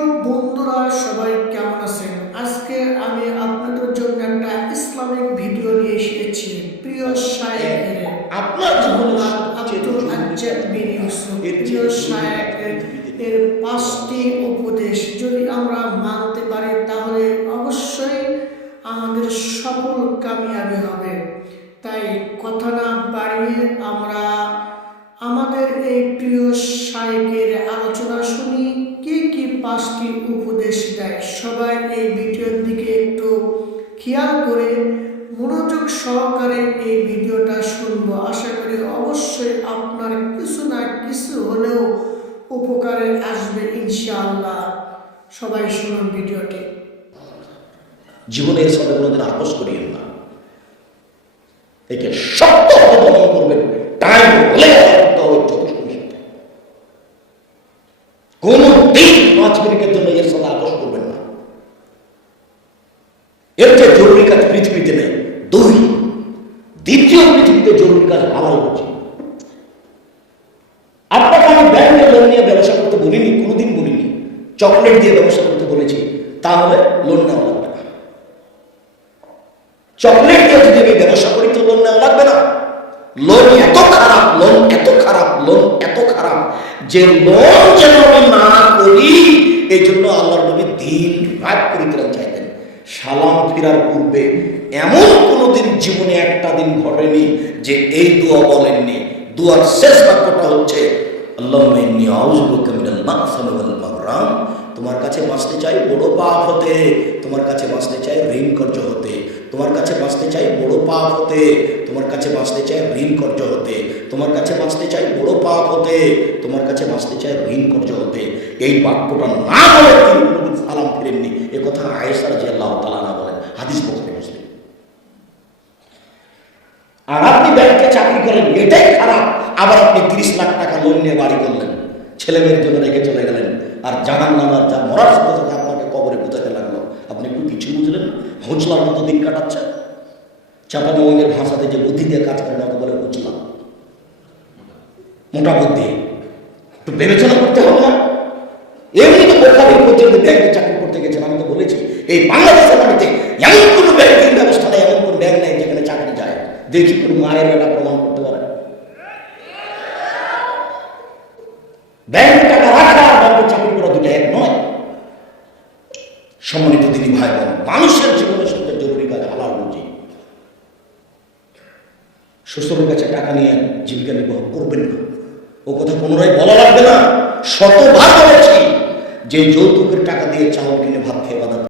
প্রিয় বন্ধুরা সবাই কেমন আছেন? আজকে আমি আপনাদের জন্য একটা ইসলামিক ভিডিও নিয়ে এসেছি প্রিয় শায়েখের আপনার জীবনে আব্দুল আজ্জাদ বিন ইউসুফ এর প্রিয় চেয়ে এর পাঁচটি উপদেশ। যদি আমরা মানতে পারি তাহলে অবশ্যই আমাদের সফল কামিয়াবি হবে। তাই কথা না বাড়িয়ে আমরা আমাদের এই প্রিয় শায়কের আলোচনা শুনি। পাঁচটি উপদেশ দেয়। সবাই এই ভিডিওর দিকে একটু খেয়াল করে মনোযোগ সহকারে এই ভিডিওটা শুনব। আশা করি অবশ্যই আপনার কিছু না কিছু হলেও উপকারে আসবে ইনশাআল্লাহ। সবাই শুনুন ভিডিওটি। জীবনের সাথে কোনোদিন আপোষ করিয়েন না। একে শক্ত অবলম্বন করবেন। টাইম হলে যথেষ্ট কোনো দিন পাঁচ মিনিটের জন্য এর সাথে আপোষ করবেন না এর যে জরুরি কাজ পৃথিবীতে নেই, দুই, দ্বিতীয় পৃথিবীতে জরুরি কাজ হালাল হচ্ছে আপনাকে আমি ব্যাংকে লোন নিয়ে ব্যবসা করতে বলিনি, কোনোদিন বলিনি। চকলেট দিয়ে ব্যবসা করতে বলেছি, তাহলে লোন নেওয়া লাগবে না। চকলেট দিয়ে যদি আমি ব্যবসা করি, তো লোন নেওয়া লাগবে না। লোন এত খারাপ লোন এত খারাপ লোন এত খারাপ, যে লোন যেন আমি না করি, এই জন্য আল্লাহ নবী দিন রাত করিতে চাইতেন সালাম ফেরার পূর্বে এমন কোনোদিন জীবনে একটা দিন ঘটেনি যে এই দোয়া বলেননি। দুয়ার শেষ বাক্যটা হচ্ছে তোমার কাছে বাঁচতে চাই বড় পাপ হতে, তোমার কাছে বাঁচতে চাই ঋণ কর্য হতে, তোমার কাছে বাঁচতে চাই বড় পাপ হতে, তোমার কাছে বাঁচতে চাই ঋণ কর্য হতে, তোমার কাছে বাঁচতে চাই বড় পাপ হতে, তোমার কাছে বাঁচতে চাই ঋণ কর্য হতে। এই বাক্যটা না বলে ফিরেননি এ কথা আয়েশা যে আল্লাহ তালা বলেন। হাদিস বলতে মুসলিম। আর আপনি ব্যাংকে চাকরি করেন, এটাই খারাপ। আবার আপনি তিরিশ লাখ টাকা লোন নিয়ে বাড়ি করলেন। ছেলে মেয়ের জন্য রেখে চলে গেলেন। আর জাহান নামার যা মরার সাথে সাথে আপনাকে কবরে বুঝাতে লাগল। আপনি একটু কিছু বুঝলেন? হুঁচলার মতো দিন কাটাচ্ছেন। চাপা মৌনের ভাষাতে যে বুদ্ধি দিয়ে কাজ করে না বলে হুঁচলা। মোটা বুদ্ধি। একটু বিবেচনা করতে হবে না? এমনি তো বোখারি পর্যন্ত ব্যাংকে চাকরি করতে গেছেন আমি তো বলেছি এই বাংলাদেশের মাটিতে এমন কোনো ব্যাংকিং ব্যবস্থা নেই, এমন কোনো ব্যাংক নেই যেখানে চাকরি যায়। দেখি কোনো মায়ের বেটা প্রমাণ করতে পারে। ব্যাংকে টাকা রাখা আর ব্যাংকে চাকরি করা দুটো এক নয়। সম্মানিত দিদি ভাই বোন মানুষের জীবনের সবচেয়ে জরুরি কাজ হালাল রুজি। শ্বশুরের কাছে টাকা নিয়ে জীবিকা নির্বাহ করবেন না। ও কথা পুনরায় বলা লাগবে না। শতবার বলেছি, যে যৌতুকের টাকা দিয়ে চাউল কিনে ভাত খেয়ে বা